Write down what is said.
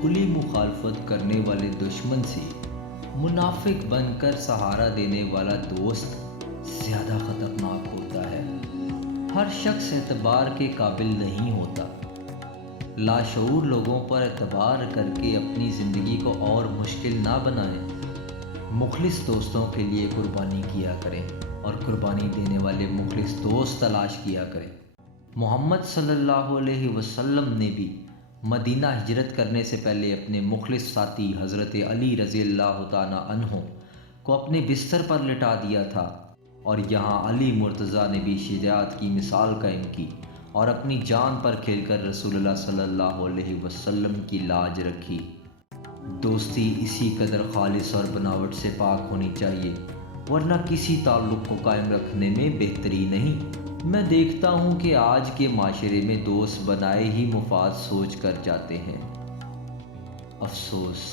کھلی مخالفت کرنے والے دشمن سے منافق بن کر سہارا دینے والا دوست زیادہ خطرناک ہوتا ہے۔ ہر شخص اعتبار کے قابل نہیں ہوتا۔ لاشعور لوگوں پر اعتبار کر کے اپنی زندگی کو اور مشکل نہ بنائیں۔ مخلص دوستوں کے لیے قربانی کیا کریں اور قربانی دینے والے مخلص دوست تلاش کیا کریں۔ محمد صلی اللہ علیہ وسلم نے بھی مدینہ ہجرت کرنے سے پہلے اپنے مخلص ساتھی حضرت علی رضی اللہ تعالیٰ عنہ کو اپنے بستر پر لٹا دیا تھا، اور یہاں علی مرتضیٰ نے بھی شجاعت کی مثال قائم کی اور اپنی جان پر کھیل کر رسول اللہ صلی اللہ علیہ وسلم کی لاج رکھی۔ دوستی اسی قدر خالص اور بناوٹ سے پاک ہونی چاہیے، ورنہ کسی تعلق کو قائم رکھنے میں بہتری نہیں۔ میں دیکھتا ہوں کہ آج کے معاشرے میں دوست بنائے ہی مفاد سوچ کر جاتے ہیں۔ افسوس۔